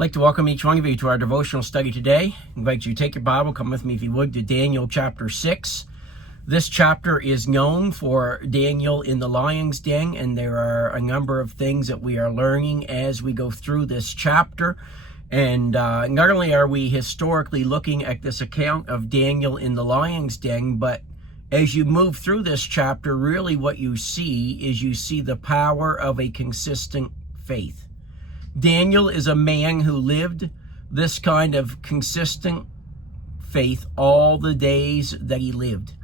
I'd like to welcome each one of you to our devotional study today. I invite you to take your Bible, come with me if you would, to Daniel chapter 6. This chapter is known for Daniel in the lion's den, and there are a number of things that we are learning as we go through this chapter. And not only are we historically looking at this account of Daniel in the lion's den, but as you move through this chapter, really what you see the power of a consistent faith. Daniel is a man who lived this kind of consistent faith all the days that he lived.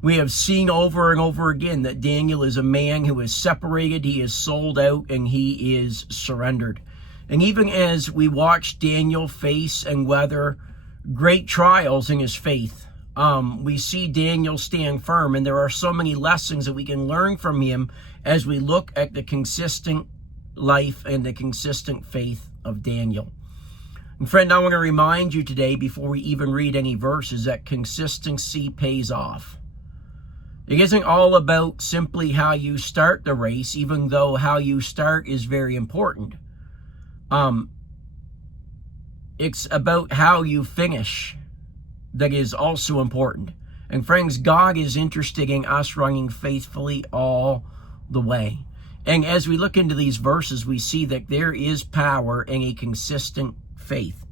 We have seen over and over again that Daniel is a man who is separated, he is sold out, and he is surrendered. And even as we watch Daniel face and weather great trials in his faith, we see Daniel stand firm, and there are so many lessons that we can learn from him as we look at the consistent life and the consistent faith of Daniel. And friend, I want to remind you today, before we even read any verses, that consistency pays off. It isn't all about simply how you start the race, even though how you start is very important. It's about how you finish that is also important. And friends, God is interested in us running faithfully all the way. And as we look into these verses, we see that there is power in a consistent faith.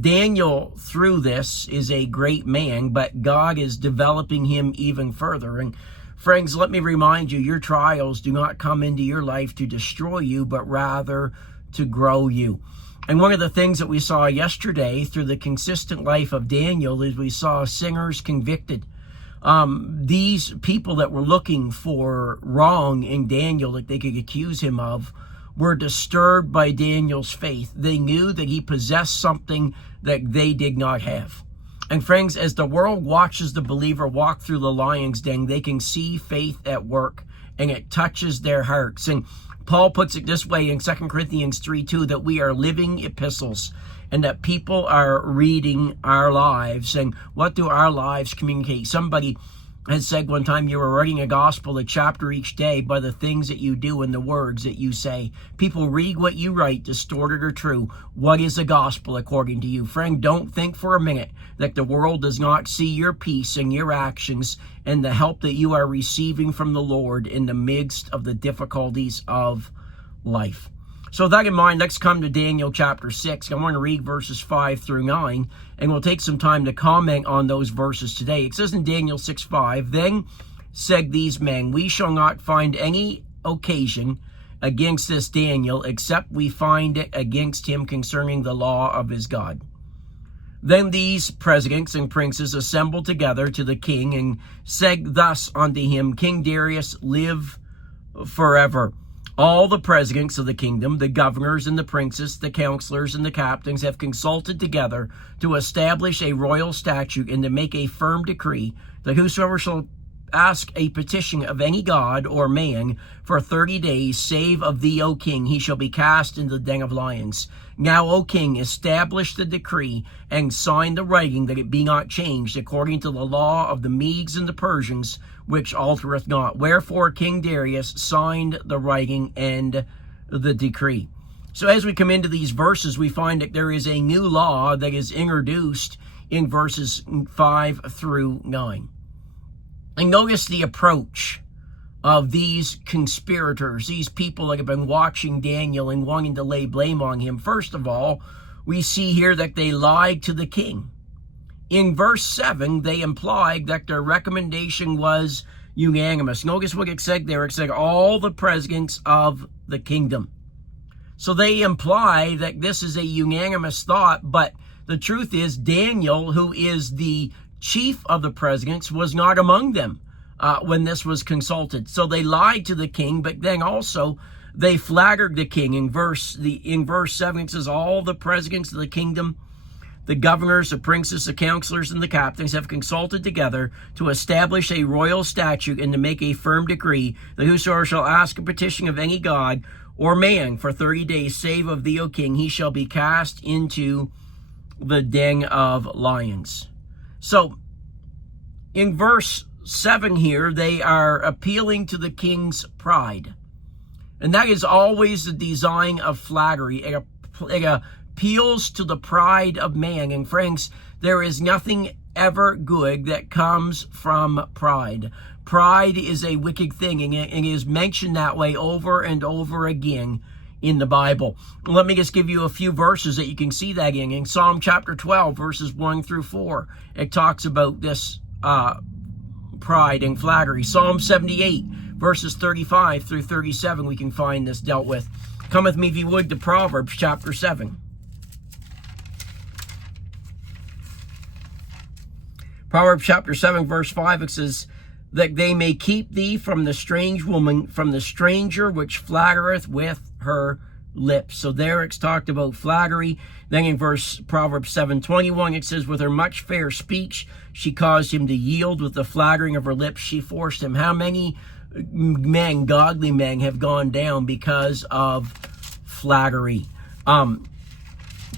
Daniel, through this, is a great man, but God is developing him even further. And friends, let me remind you, your trials do not come into your life to destroy you, but rather to grow you. And one of the things that we saw yesterday through the consistent life of Daniel is we saw sinners convicted. These people that were looking for wrong in Daniel that they could accuse him of were disturbed by Daniel's faith. They knew that he possessed something that they did not have. And friends, as the world watches the believer walk through the lion's den, they can see faith at work, and it touches their hearts. And Paul puts it this way in 2 Corinthians 3:2, that we are living epistles, and that people are reading our lives. And what do our lives communicate? Somebody has said one time, you are writing a gospel, a chapter each day, by the things that you do and the words that you say. People read what you write, distorted or true. What is the gospel according to you? Friend, don't think for a minute that the world does not see your peace and your actions and the help that you are receiving from the Lord in the midst of the difficulties of life. So with that in mind, let's come to Daniel chapter 6. I want to read verses 5 through 9, and we'll take some time to comment on those verses today. It says in Daniel 6:5, "Then said these men, we shall not find any occasion against this Daniel, except we find it against him concerning the law of his God. Then these presidents and princes assembled together to the king, and said thus unto him, King Darius, live forever. All the presidents of the kingdom, the governors and the princes, the counselors and the captains have consulted together to establish a royal statute and to make a firm decree that whosoever shall ask a petition of any god or man for 30 days, save of thee, O king, he shall be cast into the den of lions. Now, O king, establish the decree and sign the writing, that it be not changed, according to the law of the Medes and the Persians, which altereth not. Wherefore King Darius signed the writing and the decree." So as we come into these verses, we find that there is a new law that is introduced in verses 5 through 9. And notice the approach of these conspirators, these people that have been watching Daniel and wanting to lay blame on him. First of all, we see here that they lied to the king. In verse 7, they implied that their recommendation was unanimous. Notice what it said there. It said, all the presidents of the kingdom. So they imply that this is a unanimous thought, but the truth is Daniel, who is the chief of the presidents, was not among them when this was consulted. So they lied to the king, but then also they flattered the king. In verse 7, it says, all the presidents of the kingdom, the governors, the princes, the counselors, and the captains have consulted together to establish a royal statute and to make a firm decree that whosoever shall ask a petition of any god or man for 30 days, save of thee, O king, he shall be cast into the den of lions. So, in verse 7 here, they are appealing to the king's pride. And that is always the design of flattery. It appeals to the pride of man. And friends, there is nothing ever good that comes from pride. Pride is a wicked thing, and it is mentioned that way over and over again in the Bible. Let me just give you a few verses that you can see that in. In Psalm chapter 12, verses 1 through 4, it talks about this pride and flattery. Psalm 78, verses 35 through 37, we can find this dealt with. Come with me, if you would, to Proverbs chapter 7. Proverbs chapter 7, verse 5, it says, that they may keep thee from the strange woman, from the stranger which flattereth with her lips. So there it's talked about flattery. Then in Proverbs 7:21, it says, with her much fair speech, she caused him to yield. With the flattering of her lips, she forced him. How many men, godly men, have gone down because of flattery?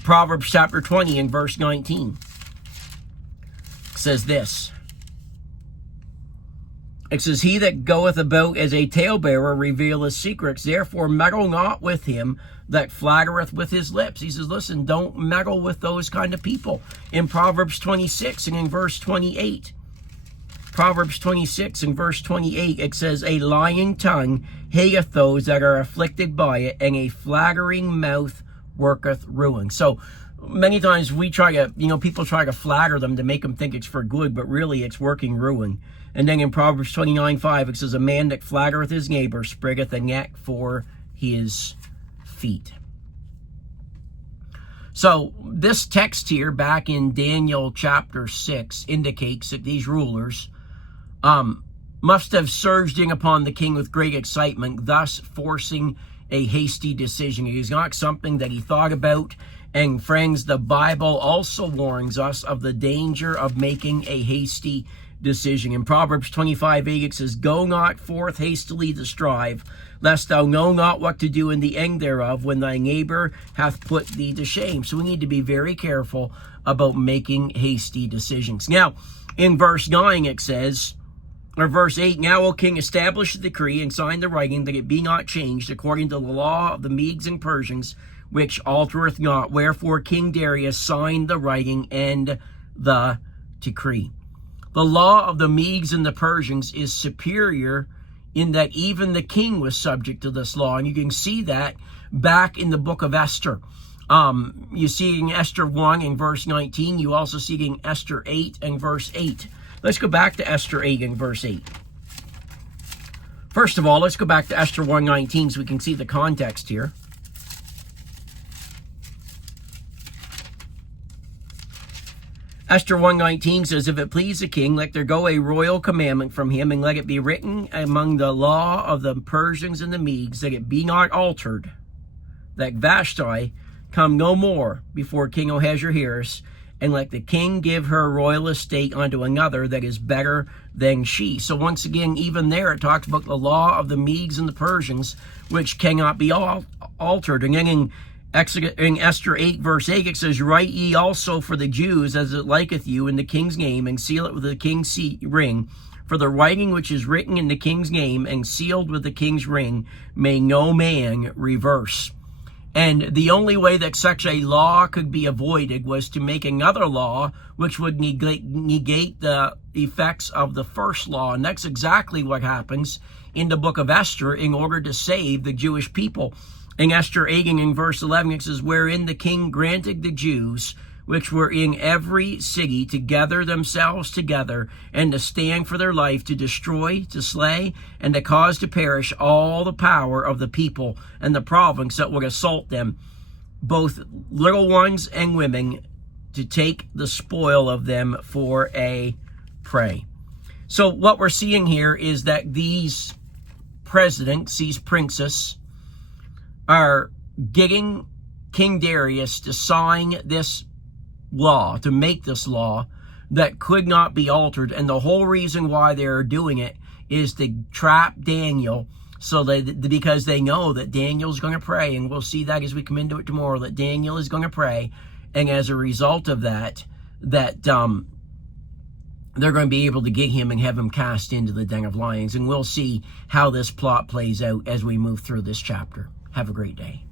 Proverbs chapter 20 and verse 19 says this. It says, he that goeth about as a talebearer revealeth secrets. Therefore meddle not with him that flattereth with his lips. He says, listen, don't meddle with those kind of people. In Proverbs 26 and in verse 28, Proverbs 26 and verse 28, it says, a lying tongue hateth those that are afflicted by it, and a flattering mouth worketh ruin. So many times we try to, people try to flatter them to make them think it's for good, but really it's working ruin. And then in Proverbs 29:5, it says, a man that flattereth his neighbor spreadeth a net for his feet. So this text here back in Daniel chapter 6 indicates that these rulers must have surged in upon the king with great excitement, thus forcing a hasty decision. It is not something that he thought about. And friends, the Bible also warns us of the danger of making a hasty decision. In Proverbs 25:8, it says, go not forth hastily to strive, lest thou know not what to do in the end thereof, when thy neighbor hath put thee to shame. So we need to be very careful about making hasty decisions. Now, in verse 9 it says, or verse 8, now, O king, establish the decree and sign the writing, that it be not changed, according to the law of the Medes and Persians, which altereth not. Wherefore King Darius signed the writing and the decree. The law of the Medes and the Persians is superior in that even the king was subject to this law. And you can see that back in the book of Esther. You see it in Esther 1 and verse 19. You also see it in Esther 8 and verse 8. Let's go back to Esther 8 and verse 8. First of all, let's go back to Esther 1:19 so we can see the context here. Esther 1:19 says, if it please the king, let there go a royal commandment from him, and let it be written among the law of the Persians and the Medes, that it be not altered, that Vashti come no more before King Ahasuerus, and let the king give her royal estate unto another that is better than she. So once again, even there it talks about the law of the Medes and the Persians, which cannot be altered. And then in Esther 8 verse 8, it says, write ye also for the Jews as it liketh you in the king's name, and seal it with the king's ring. For the writing which is written in the king's name and sealed with the king's ring may no man reverse. And the only way that such a law could be avoided was to make another law which would negate the effects of the first law. And that's exactly what happens in the book of Esther in order to save the Jewish people. In Esther 8 and in verse 11, it says, wherein the king granted the Jews which were in every city to gather themselves together and to stand for their life, to destroy, to slay, and to cause to perish all the power of the people and the province that would assault them, both little ones and women, to take the spoil of them for a prey. So what we're seeing here is that these presidents, these princes, are getting King Darius to sign this law, to make this law that could not be altered. And the whole reason why they're doing it is to trap Daniel, so because they know that Daniel's going to pray, and we'll see that as we come into it tomorrow, that Daniel is going to pray, and as a result of that, they're going to be able to get him and have him cast into the den of lions. And we'll see how this plot plays out as we move through this chapter. Have a great day.